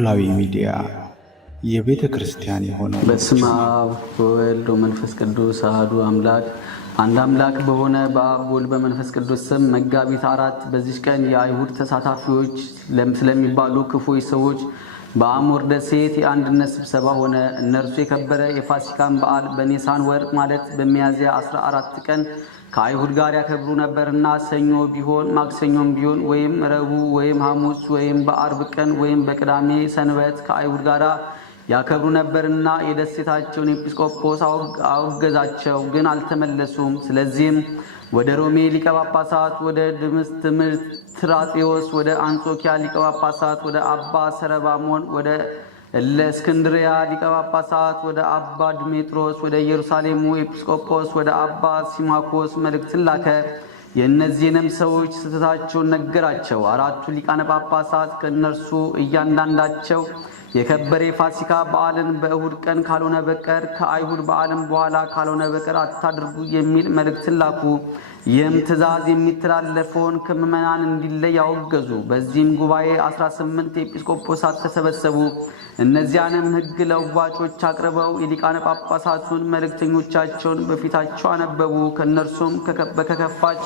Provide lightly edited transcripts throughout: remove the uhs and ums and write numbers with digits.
ኖላዊ ሚዲያ የቤተ ክርስቲያን የሆነው በስመ አብ ወወልድ ወመንፈስ ቅዱስ አሐዱ አምላክ አንድ አምላክ በሆነ በአብ ወልድ በመንፈስ ቅዱስ ስም መጋቢት 4 በዚህ ቀን የአይሁድ ተሳታፊዎች ስለሚባሉ ክፉዎች ሰዎች በአሞር ደሴት የአንድነት ስብሰባ ሆነ። እነርሱ የከበረ የፋሲካን በዓል በኒሳን ወር ማለት በሚያዝያ 14 ቀን ከአይሁድ ጋር ያከብሩ ነበርና ሰኞ ቢሆን ማክሰኞም ቢሆን ወይም ረቡዕ ወይም ሐሙስ ወይም በአርብ ቀን ወይም በቅዳሜ ሰንበት ከአይሁድ ጋር ያከብሩ ነበርና የደሴታቸውን ኤጲስቆጶስ አወገዛቸው፣ ግን አልተመለሱም። ስለዚህም ወደ ሮሜ ሊቀ ጳጳሳት ወደ ድምጥራጥዮስ ወደ አንጾኪያ ሊቀ ጳጳሳት ወደ አባ ሰረባሞን ወደ ለእስክንድርያ ሊቀ ጳጳሳት ወደ አባ ድሜጥሮስ ወደ ኢየሩሳሌሙ ኤጲስቆጶስ ወደ አባ ሲማኮስ መልእክትን ላከ። የእነዚህንም ሰዎች ስህተታቸውን ነገራቸው። አራቱ ሊቃነ ጳጳሳት ከእነርሱ እያንዳንዳቸው የከበረ የፋሲካ በዓልን በእሁድ ቀን ካልሆነ በቀር ከአይሁድ በዓልም በኋላ ካልሆነ በቀር አታድርጉ የሚል መልእክትን ላኩ። ይህም ትእዛዝ የሚተላለፈውን ከምዕመናን እንዲለይ ያወገዙ። በዚህም ጉባኤ 18 ኤጲስቆጶሳት ተሰበሰቡ። እነዚያንም ሕግ ለዋጮች አቅርበው የሊቃነ ጳጳሳቱን መልእክተኞቻቸውን በፊታቸው አነበቡ። ከእነርሱም ከከፋች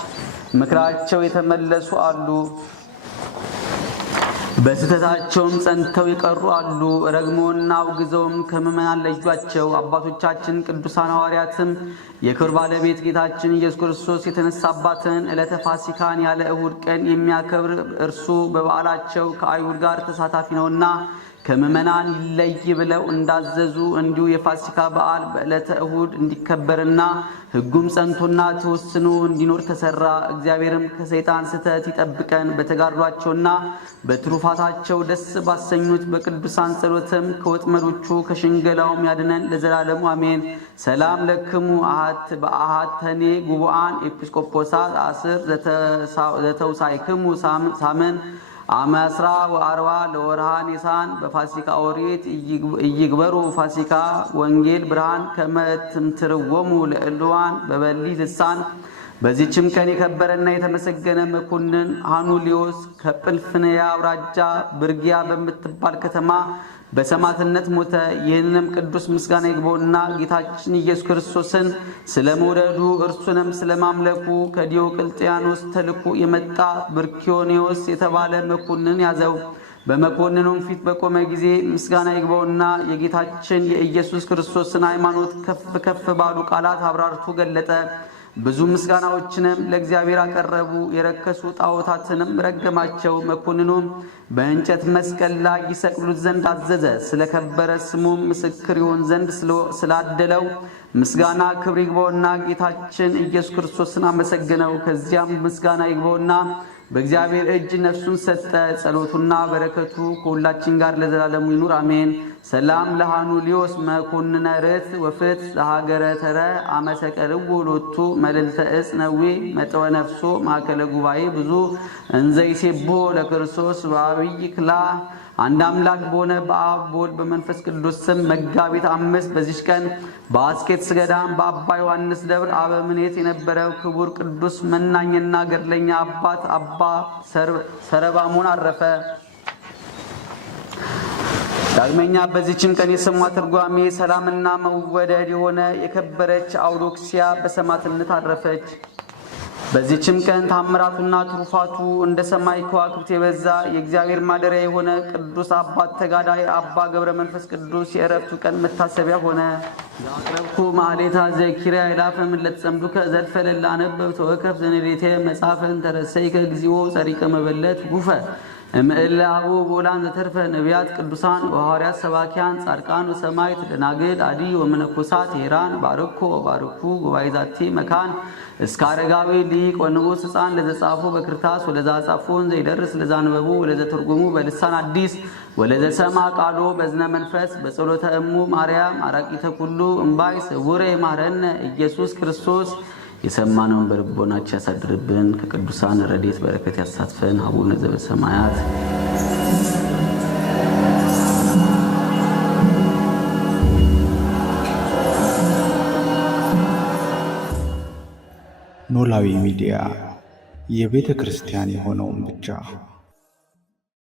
ምክራቸው የተመለሱ አሉ፣ በስህተታቸውም ጸንተው የቀሩ አሉ። ረግመውና አውግዘውም ከምዕመናን ለዩአቸው። አባቶቻችን ቅዱሳን ሐዋርያትም የክብር ባለቤት ጌታችን ኢየሱስ ክርስቶስ የተነሳባትን ዕለተ ፋሲካን ያለ እሁድ ቀን የሚያከብር እርሱ በበዓላቸው ከአይሁድ ጋር ተሳታፊ ነውና ከምዕመናን ይለይ ብለው እንዳዘዙ እንዲሁ የፋሲካ በዓል በዕለተ እሁድ እንዲከበርና ሕጉም ጸንቶና ተወስኖ እንዲኖር ተሰራ። እግዚአብሔርም ከሰይጣን ስህተት ይጠብቀን፣ በተጋድሏቸውና በትሩፋታቸው ደስ ባሰኙት በቅዱሳን ጸሎትም ከወጥመዶቹ ከሽንገላውም ያድነን ለዘላለሙ አሜን። ሰላም ለክሙ አሃት በአሃተኔ ጉቡአን ኤጲስቆጶሳት አስር ዘተውሳይክሙ ሳምን አመስራ ወአርባ ለወርሃ ኒሳን በፋሲካ ኦሪት እይግበሩ ፋሲካ ወንጌል ብርሃን ከመትምትርወሙ ለእልዋን በበሊ ልሳን። በዚህችም ቀን የከበረና የተመሰገነ መኮንን ሃኑሊዮስ ከጵልፍንያ አውራጃ ብርጊያ በምትባል ከተማ በሰማዕትነት ሞተ። ይህንንም ቅዱስ ምስጋና ይግባውና ጌታችን ኢየሱስ ክርስቶስን ስለ መውደዱ እርሱንም ስለ ማምለኩ ከዲዮቅልጥያኖስ ተልኮ የመጣ ብርኪዮኔዎስ የተባለ መኮንን ያዘው። በመኮንኑም ፊት በቆመ ጊዜ ምስጋና ይግባውና የጌታችን የኢየሱስ ክርስቶስን ሃይማኖት ከፍ ከፍ ባሉ ቃላት አብራርቶ ገለጠ። ብዙ ምስጋናዎችንም ለእግዚአብሔር አቀረቡ። የረከሱ ጣዖታትንም ረገማቸው። መኮንኑም በእንጨት መስቀል ላይ ይሰቅሉት ዘንድ አዘዘ። ስለከበረ ስሙም ምስክር ይሆን ዘንድ ስላደለው ምስጋና ክብር ይግባውና ጌታችን ኢየሱስ ክርስቶስን አመሰገነው። ከዚያም ምስጋና ይግባውና በእግዚአብሔር እጅ ነፍሱን ሰጠ። ጸሎቱና በረከቱ ከሁላችን ጋር ለዘላለሙ ይኑር አሜን። ሰላም ለሃኑሊዮስ መኮንነ ርት ወፍት ለሀገረ ተረ አመሰቀልዎ ሎቱ መልዕልተ ዕፅ ነዌ መጠወ ነፍሶ ማእከለ ጉባኤ ብዙ እንዘይሴቦ ለክርስቶስ በአብይ ክላ። አንድ አምላክ በሆነ በአብ በወልድ በመንፈስ ቅዱስ ስም መጋቢት 5 በዚች ቀን በአስኬትስ ገዳም በአባ ዮሐንስ ደብር አበምኔት የነበረው ክቡር ቅዱስ መናኝና ገድለኛ አባት አባ ሰረባሞን አረፈ። ዳግመኛ በዚህችም ቀን የስሟ ትርጓሜ ሰላምና መወደድ የሆነ የከበረች አውዶክሲያ በሰማዕትነት አረፈች። በዚህችም ቀን ታምራቱና ትሩፋቱ እንደ ሰማይ ከዋክብት የበዛ የእግዚአብሔር ማደሪያ የሆነ ቅዱስ አባት ተጋዳይ አባ ገብረ መንፈስ ቅዱስ የዕረፍቱ ቀን መታሰቢያ ሆነ። ዛቅረብኩ ማሌታ ዘኪርያ ይላፈም ለተጸምዱከ ዘልፈለላ ነበብ ተወከፍ ዘነዴቴ መጽሐፈን ተረሰይከ እግዚኦ ጸሪቀ መበለት ጉፈ እምእለ አቡ ቦላን ዘተርፈ ነቢያት ቅዱሳን ወሐዋርያት ሰባኪያን ጻድቃን ወሰማዕት ደናግል አዲ ወመነኮሳት ሄራን ባርኮ ባርኩ ጉባኤ ዛቲ መካን እስከ አረጋዊ ሊቅ ወንዑስ ሕፃን ለዘጻፎ በክርታስ ወለዛ ጻፎን ዘይደርስ ለዛንበቡ ወለዘተርጉሙ በልሳን አዲስ ወለዘሰማ ቃሎ በዝነ መንፈስ በጸሎተ እሙ ማርያም አራቂተ ኩሉ እምባይ ስውረ ይማረነ ኢየሱስ ክርስቶስ። የሰማነውን በልቦናችን ያሳድርብን። ከቅዱሳን ረድኤት በረከት ያሳትፈን። አቡነ ዘበሰማያት ኖላዊ ሚዲያ የቤተ ክርስቲያን የሆነውን ብቻ